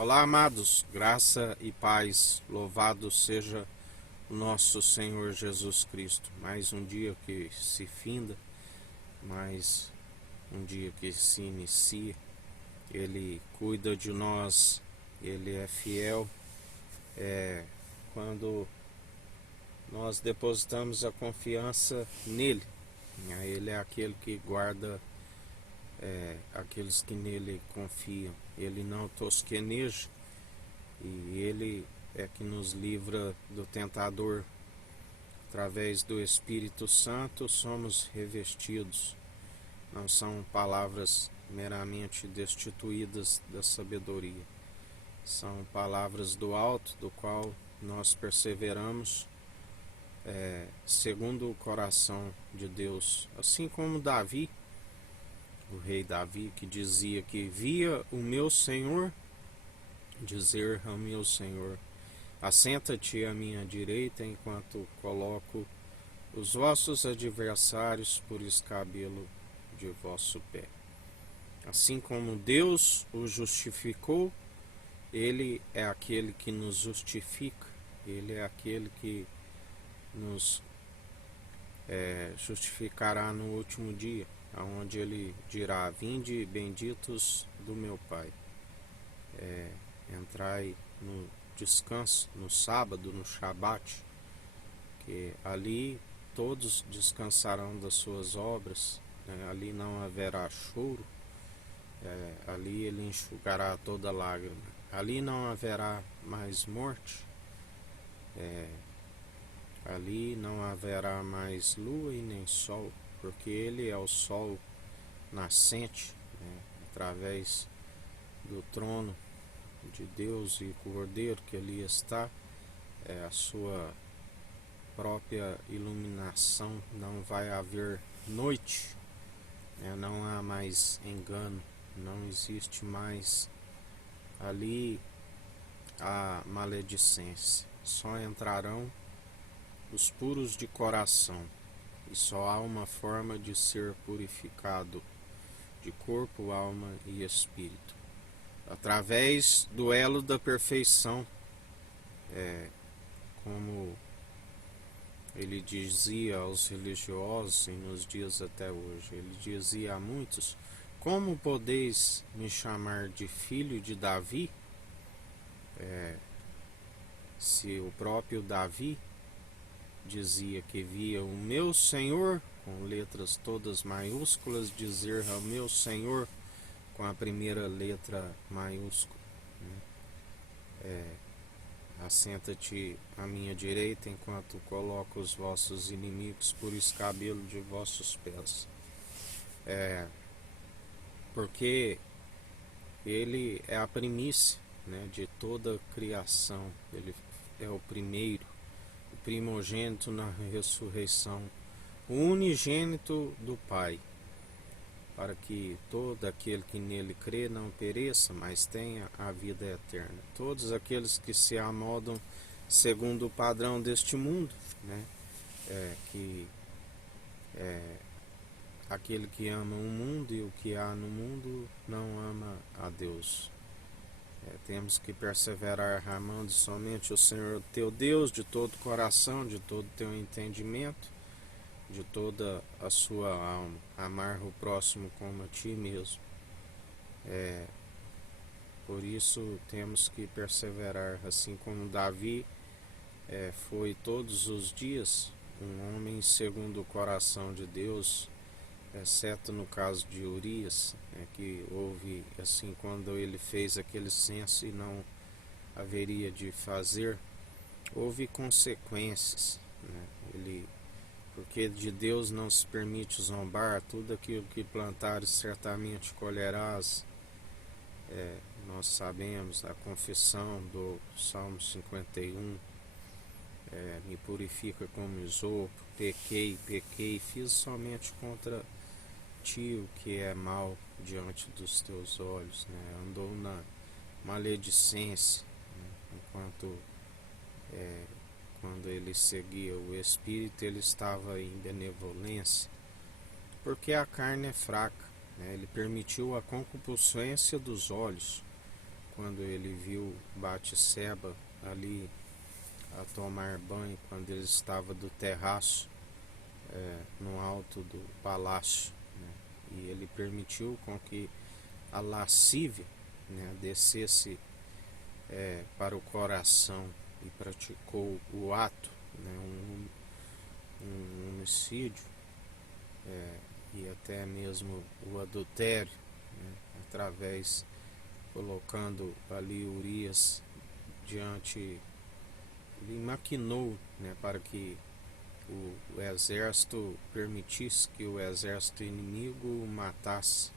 Olá, amados, graça e paz, louvado seja o nosso Senhor Jesus Cristo. Mais um dia que se finda, mais um dia que se inicia. Ele cuida de nós, Ele é fiel. Quando nós depositamos a confiança nele, Ele é aquele que guarda aqueles que nele confiam. Ele não tosqueneja e Ele é que nos livra do tentador. Através do Espírito Santo somos revestidos. Não são palavras meramente destituídas da sabedoria. São palavras do alto, do qual nós perseveramos segundo o coração de Deus. Assim como Davi, o rei Davi, que dizia que via o meu Senhor dizer ao meu Senhor: assenta-te à minha direita enquanto coloco os vossos adversários por escabelo de vosso pé. Assim como Deus o justificou, Ele é aquele que nos justifica, Ele é aquele que nos justificará no último dia, onde Ele dirá: vinde benditos do meu Pai, entrai no descanso, no sábado, no Shabat, que ali todos descansarão das suas obras, ali não haverá choro, ali Ele enxugará toda lágrima, ali não haverá mais morte, ali não haverá mais lua e nem sol, porque Ele é o sol nascente, através do trono de Deus e Cordeiro que ali está, a sua própria iluminação. Não vai haver noite, não há mais engano, não existe mais ali a maledicência. Só entrarão os puros de coração, e só há uma forma de ser purificado de corpo, alma e espírito: através do elo da perfeição, como ele dizia aos religiosos e nos dias até hoje. Ele dizia a muitos: como podeis me chamar de filho de Davi, se o próprio Davi dizia que via o meu Senhor, com letras todas maiúsculas, dizer ao meu Senhor com a primeira letra maiúscula, assenta-te à minha direita enquanto coloco os vossos inimigos por escabelo de vossos pés. Porque Ele é a primícia, de toda a criação. Ele é o primeiro, o primogênito na ressurreição, o unigênito do Pai, para que todo aquele que nele crê não pereça, mas tenha a vida eterna. Todos aqueles que se amodam segundo o padrão deste mundo, aquele que ama o mundo e o que há no mundo não ama a Deus. Temos que perseverar amando somente o Senhor teu Deus de todo o coração, de todo o teu entendimento, de toda a sua alma, amar o próximo como a ti mesmo. Por isso temos que perseverar, assim como Davi foi todos os dias um homem segundo o coração de Deus, exceto no caso de Urias, que houve, assim, quando ele fez aquele censo e não haveria de fazer, houve consequências, porque de Deus não se permite zombar. Tudo aquilo que plantares certamente colherás. Nós sabemos a confissão do Salmo 51, me purifica como isopo, pequei, fiz somente contra ti o que é mal diante dos teus olhos, andou na maledicência, enquanto quando ele seguia o Espírito, ele estava em benevolência, porque a carne é fraca, ele permitiu a concupiscência dos olhos, quando ele viu Batseba ali a tomar banho, quando ele estava do terraço, no alto do palácio, né? E ele permitiu com que a lascívia, né, descesse para o coração e praticou o ato, né, um homicídio, e até mesmo o adultério, né, através, colocando ali Urias diante, ele maquinou, né, para que o exército permitisse que o exército inimigo o matasse.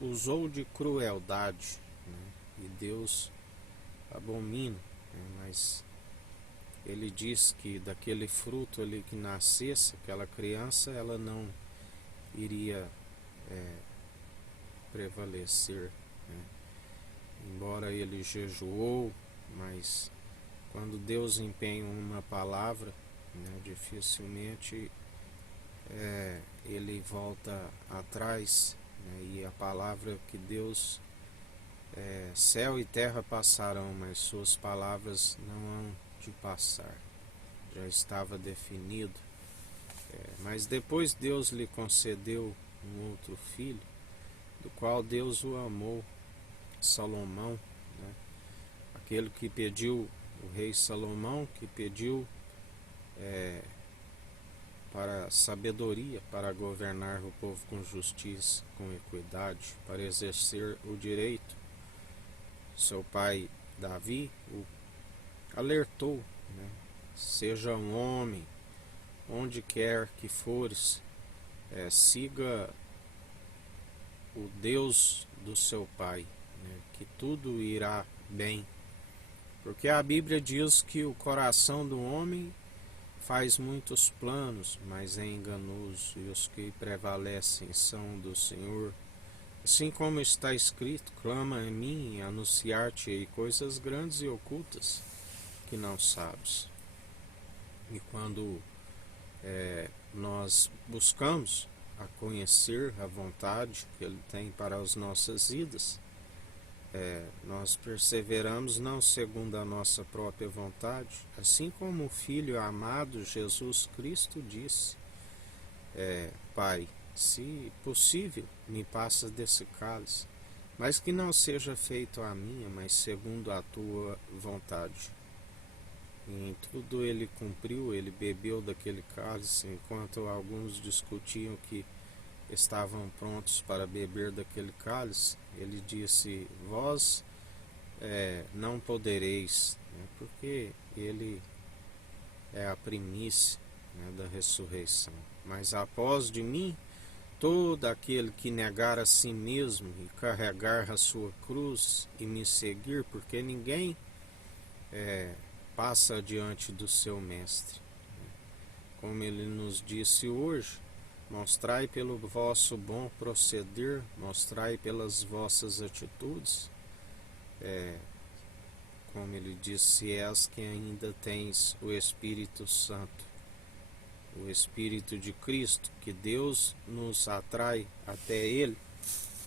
Usou de crueldade, né, e Deus abomina, né, mas ele diz que daquele fruto ali que nascesse, aquela criança, ela não iria prevalecer, né? Embora ele jejuou, mas quando Deus empenha uma palavra, né, dificilmente ele volta atrás, né? E a palavra que Deus, céu e terra passarão, mas suas palavras não hão de passar. Já estava definido. Mas depois Deus lhe concedeu um outro filho, do qual Deus o amou, Salomão, né? Aquele que pediu, o rei Salomão, que pediu para sabedoria, para governar o povo com justiça, com equidade, para exercer o direito. Seu pai Davi o alertou, né? Seja um homem, onde quer que fores, siga o Deus do seu pai, né, que tudo irá bem. Porque a Bíblia diz que o coração do homem faz muitos planos, mas é enganoso, e os que prevalecem são do Senhor. Assim como está escrito, clama a mim e anunciar-te-ei coisas grandes e ocultas que não sabes. E quando nós buscamos a conhecer a vontade que Ele tem para as nossas vidas, nós perseveramos não segundo a nossa própria vontade, assim como o Filho amado Jesus Cristo disse, Pai, se possível, me passa desse cálice, mas que não seja feito a minha, mas segundo a tua vontade. E em tudo ele cumpriu, ele bebeu daquele cálice, enquanto alguns discutiam que estavam prontos para beber daquele cálice. Ele disse, vós não podereis, né, porque ele é a primícia, né, da ressurreição. Mas após de mim, todo aquele que negar a si mesmo e carregar a sua cruz e me seguir, porque ninguém passa adiante do seu mestre. Como ele nos disse hoje, mostrai pelo vosso bom proceder, mostrai pelas vossas atitudes, como ele disse, se és que ainda tens o Espírito Santo, o Espírito de Cristo, que Deus nos atrai até Ele,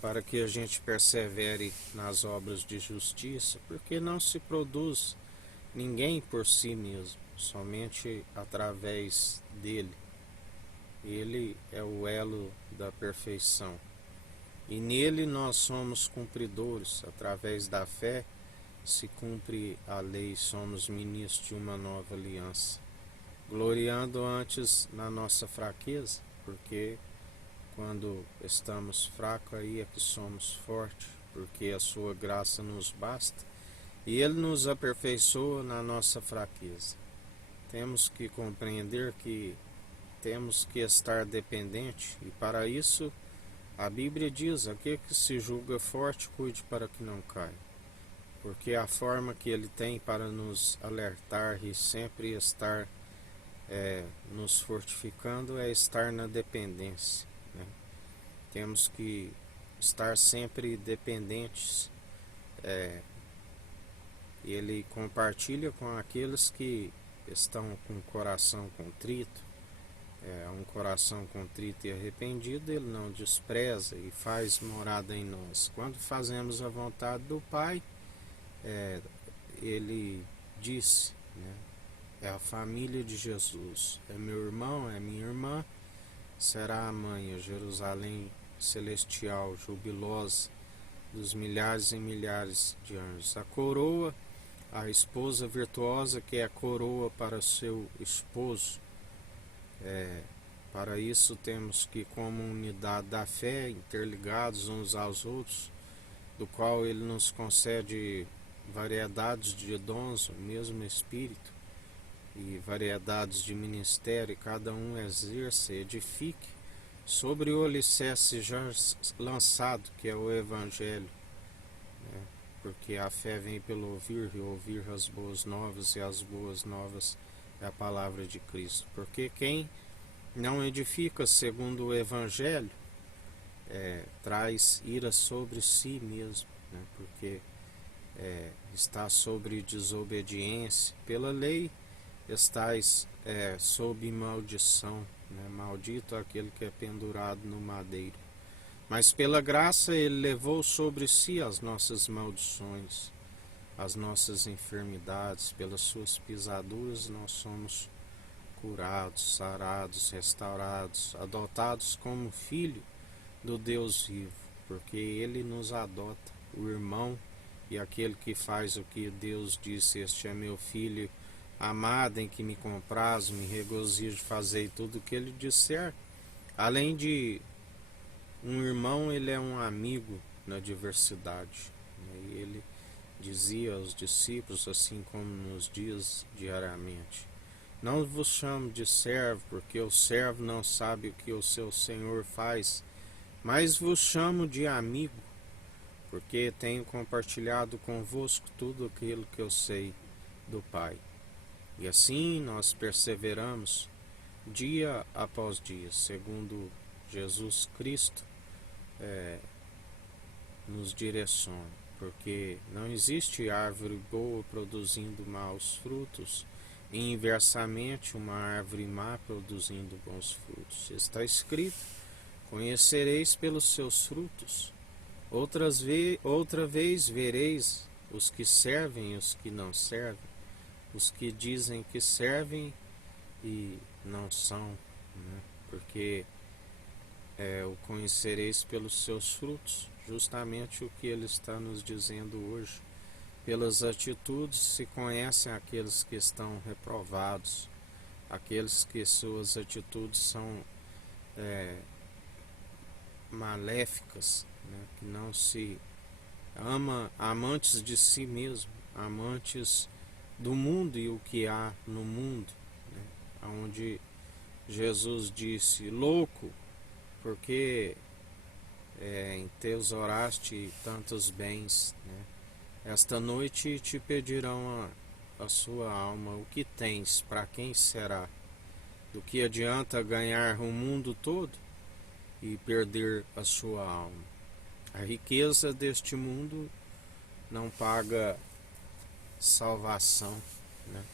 para que a gente persevere nas obras de justiça, porque não se produz ninguém por si mesmo, somente através dele. Ele é o elo da perfeição. E nele nós somos cumpridores, através da fé se cumpre a lei, somos ministros de uma nova aliança. Gloriando antes na nossa fraqueza, porque quando estamos fracos aí é que somos fortes, porque a sua graça nos basta. E Ele nos aperfeiçoa na nossa fraqueza. Temos que compreender que temos que estar dependente, e para isso a Bíblia diz, aquele que se julga forte, cuide para que não caia. Porque a forma que Ele tem para nos alertar e sempre estar nos fortificando é estar na dependência, né? Temos que estar sempre dependentes. Ele compartilha com aqueles que estão com o coração contrito, um coração contrito e arrependido, Ele não despreza e faz morada em nós. Quando fazemos a vontade do Pai, Ele disse, né? É a família de Jesus, é meu irmão, é minha irmã, será a mãe, a Jerusalém celestial, jubilosa, dos milhares e milhares de anjos. A coroa, a esposa virtuosa, que é a coroa para seu esposo. Para isso temos que, como unidade da fé, interligados uns aos outros, do qual Ele nos concede variedades de dons, o mesmo Espírito, e variedades de ministério, e cada um exerça e edifique sobre o alicerce já lançado, que é o Evangelho, né? Porque a fé vem pelo ouvir, e ouvir as boas novas, e as boas novas é a palavra de Cristo. Porque quem não edifica segundo o Evangelho traz ira sobre si mesmo, né? Porque está sobre desobediência. Pela lei estais sob maldição, né? Maldito aquele que é pendurado no madeiro. Mas pela graça Ele levou sobre si as nossas maldições, as nossas enfermidades. Pelas suas pisaduras nós somos curados, sarados, restaurados, adotados como filho do Deus vivo, porque Ele nos adota, o irmão e aquele que faz o que Deus disse: este é meu filho amado, em que me compraz, me regozijo, fazei tudo o que Ele disser. Além de um irmão, ele é um amigo na diversidade. E Ele dizia aos discípulos, assim como nos diz diariamente: não vos chamo de servo, porque o servo não sabe o que o seu senhor faz, mas vos chamo de amigo, porque tenho compartilhado convosco tudo aquilo que eu sei do Pai. E assim nós perseveramos dia após dia, segundo Jesus Cristo nos direciona, porque não existe árvore boa produzindo maus frutos, e inversamente uma árvore má produzindo bons frutos. Está escrito: conhecereis pelos seus frutos. Outra vez vereis os que servem e os que não servem, os que dizem que servem e não são, né? Porque o conhecereis pelos seus frutos, justamente o que Ele está nos dizendo hoje. Pelas atitudes se conhecem aqueles que estão reprovados, aqueles que suas atitudes são maléficas, né? Que não se amantes de si mesmo, amantes do mundo e o que há no mundo, né? Onde Jesus disse: louco, porque entesouraste tantos bens, né? Esta noite te pedirão a sua alma. O que tens? Para quem será? Do que adianta ganhar o mundo todo e perder a sua alma? A riqueza deste mundo não paga salvação, né?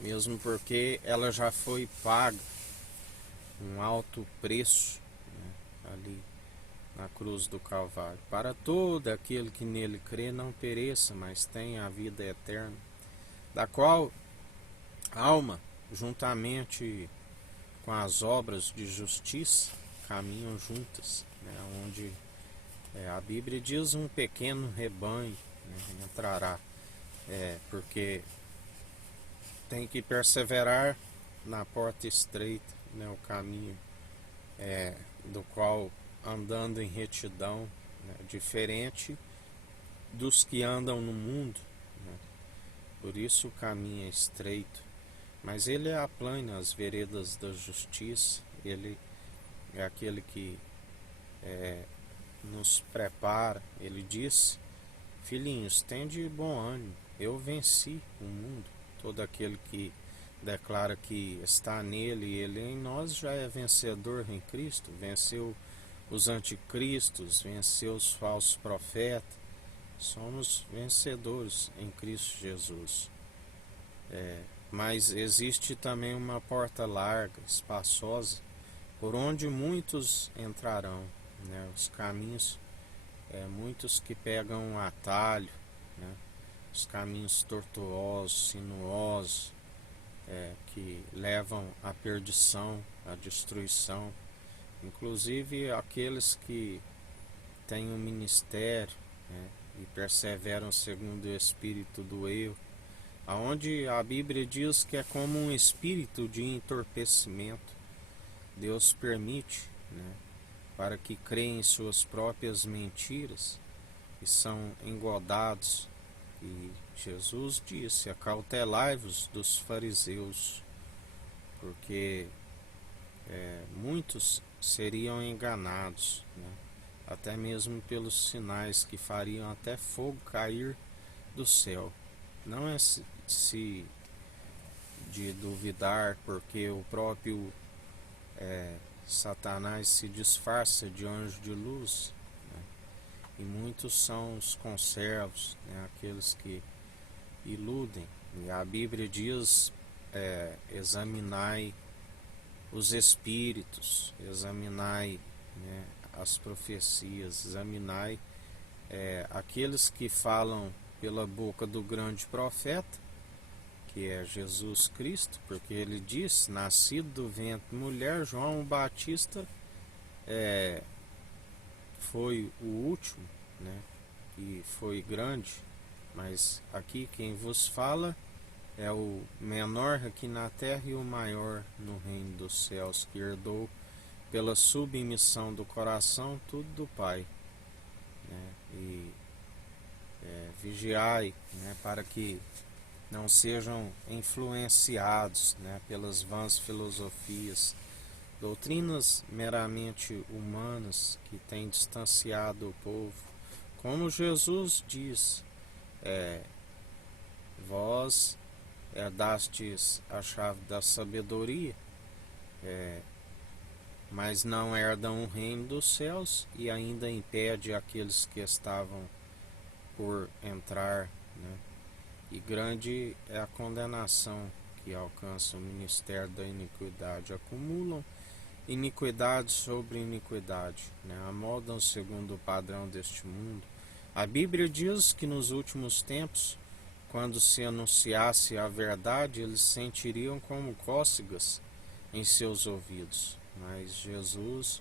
Mesmo porque ela já foi paga um alto preço, né? Ali na cruz do Calvário, para todo aquele que nele crê não pereça, mas tenha a vida eterna, da qual a alma, juntamente com as obras de justiça, caminham juntas, né? Onde a Bíblia diz: um pequeno rebanho, né, entrará, porque tem que perseverar na porta estreita, né? O caminho do qual andando em retidão, né, diferente dos que andam no mundo, né? Por isso o caminho é estreito, mas Ele aplana as veredas da justiça. Ele é aquele que nos prepara. Ele diz: filhinhos, tende bom ânimo, eu venci o mundo. Todo aquele que declara que está nele e ele em nós já é vencedor em Cristo. Venceu os anticristos, venceu os falsos profetas. Somos vencedores em Cristo Jesus. mas existe também uma porta larga, espaçosa, por onde muitos entrarão, né? Os caminhos, muitos que pegam um atalho, né? Os caminhos tortuosos, sinuosos, que levam à perdição, à destruição, inclusive aqueles que têm um ministério, né? E perseveram segundo o espírito do erro, aonde a Bíblia diz que é como um espírito de entorpecimento. Deus permite, né, para que creem em suas próprias mentiras e são engodados. E Jesus disse: acautelai-vos dos fariseus, porque muitos seriam enganados, né, até mesmo pelos sinais que fariam até fogo cair do céu. Não é se de duvidar, porque o próprio Satanás se disfarça de anjo de luz, né? E muitos são os conservos, né? Aqueles que iludem. E a Bíblia diz: examinai os espíritos, examinai, né, as profecias, examinai aqueles que falam pela boca do grande profeta, que é Jesus Cristo, porque ele diz: nascido do ventre de mulher, João Batista foi o último, né, e foi grande, mas aqui quem vos fala é o menor aqui na terra e o maior no reino dos céus, que herdou pela submissão do coração tudo do Pai, né? E vigiai, né, para que não sejam influenciados, né, pelas vãs filosofias, doutrinas meramente humanas que têm distanciado o povo. Como Jesus diz: vós herdastes a chave da sabedoria, mas não herdam o reino dos céus, e ainda impede aqueles que estavam por entrar, né? E grande é a condenação que alcança o ministério da iniquidade. Acumulam iniquidade sobre iniquidade, né? Amoldam segundo o padrão deste mundo. A Bíblia diz que nos últimos tempos, quando se anunciasse a verdade, eles sentiriam como cócegas em seus ouvidos. Mas Jesus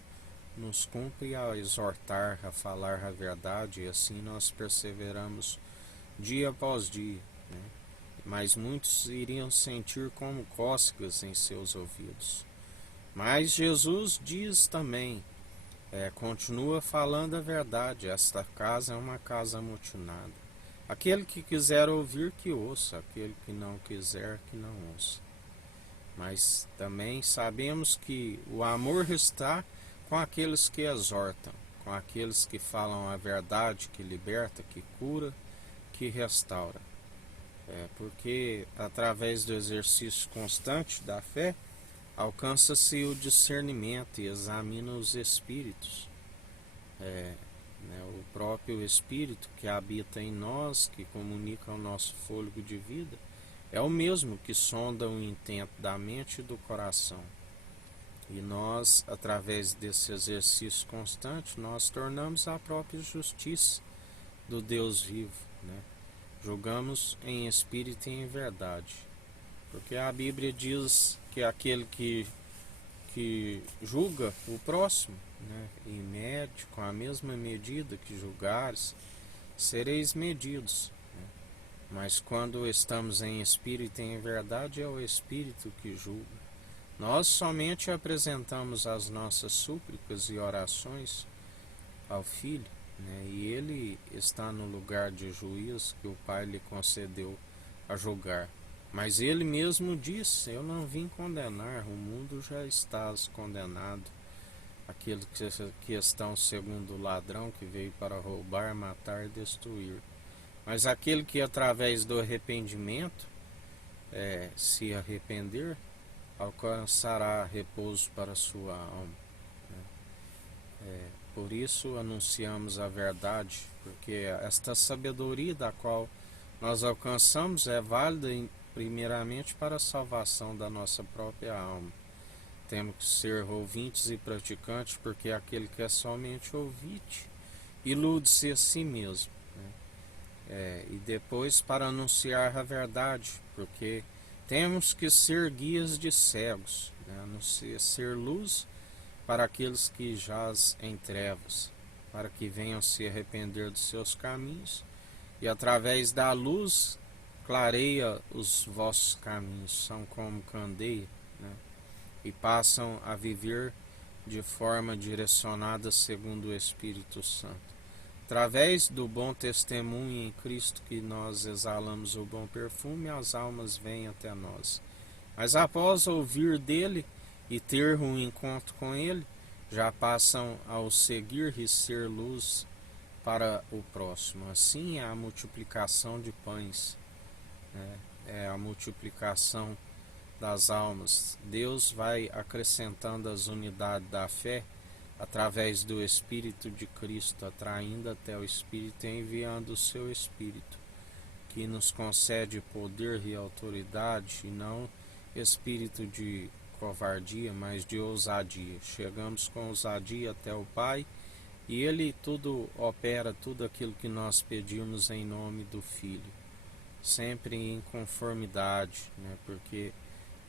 nos cumpre a exortar, a falar a verdade, e assim nós perseveramos dia após dia, né? Mas muitos iriam sentir como cócegas em seus ouvidos. Mas Jesus diz também, continua falando a verdade: esta casa é uma casa amotinada. Aquele que quiser ouvir, que ouça; aquele que não quiser, que não ouça. Mas também sabemos que o amor está com aqueles que exortam, com aqueles que falam a verdade, que liberta, que cura, que restaura. Porque através do exercício constante da fé, alcança-se o discernimento e examina os espíritos. O próprio Espírito que habita em nós, que comunica o nosso fôlego de vida, é o mesmo que sonda o intento da mente e do coração. E nós, através desse exercício constante, nós tornamos a própria justiça do Deus vivo, né? Julgamos em espírito e em verdade. Porque a Bíblia diz que aquele que julga o próximo, né, e mede com a mesma medida que julgares, sereis medidos, né? Mas quando estamos em espírito e em verdade, é o Espírito que julga. Nós somente apresentamos as nossas súplicas e orações ao Filho, né, e Ele está no lugar de juiz que o Pai lhe concedeu a julgar. Mas Ele mesmo disse: eu não vim condenar, o mundo já está condenado. Aqueles que estão segundo o ladrão, que veio para roubar, matar e destruir. Mas aquele que através do arrependimento se arrepender, alcançará repouso para a sua alma, né? Por isso anunciamos a verdade, porque esta sabedoria da qual nós alcançamos é válida primeiramente para a salvação da nossa própria alma. Temos que ser ouvintes e praticantes, porque aquele que é somente ouvinte ilude-se a si mesmo, né? E depois para anunciar a verdade, porque temos que ser guias de cegos, né? Anunciar, ser luz para aqueles que jaz em trevas, para que venham se arrepender dos seus caminhos, e através da luz clareia os vossos caminhos, são como candeia, né? E passam a viver de forma direcionada segundo o Espírito Santo. Através do bom testemunho em Cristo que nós exalamos o bom perfume, as almas vêm até nós. Mas após ouvir dele e ter um encontro com ele, já passam a o seguir e ser luz para o próximo. Assim é a multiplicação de pães, né? É a multiplicação das almas. Deus vai acrescentando as unidades da fé através do Espírito de Cristo, atraindo até o Espírito e enviando o seu Espírito, que nos concede poder e autoridade, e não espírito de covardia, mas de ousadia. Chegamos com ousadia até o Pai, e Ele tudo opera, tudo aquilo que nós pedimos em nome do Filho, sempre em conformidade, né? Porque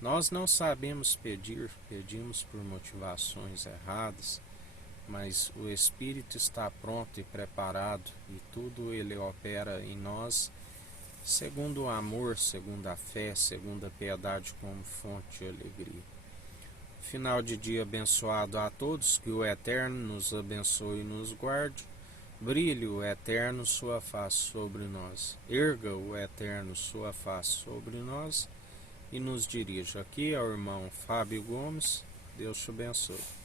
nós não sabemos pedir, pedimos por motivações erradas, mas o Espírito está pronto e preparado, e tudo Ele opera em nós segundo o amor, segundo a fé, segundo a piedade como fonte de alegria. Final de dia abençoado a todos, que o Eterno nos abençoe e nos guarde. Brilhe o Eterno sua face sobre nós. Erga o Eterno sua face sobre nós e nos dirija. Aqui é o irmão Fábio Gomes. Deus te abençoe.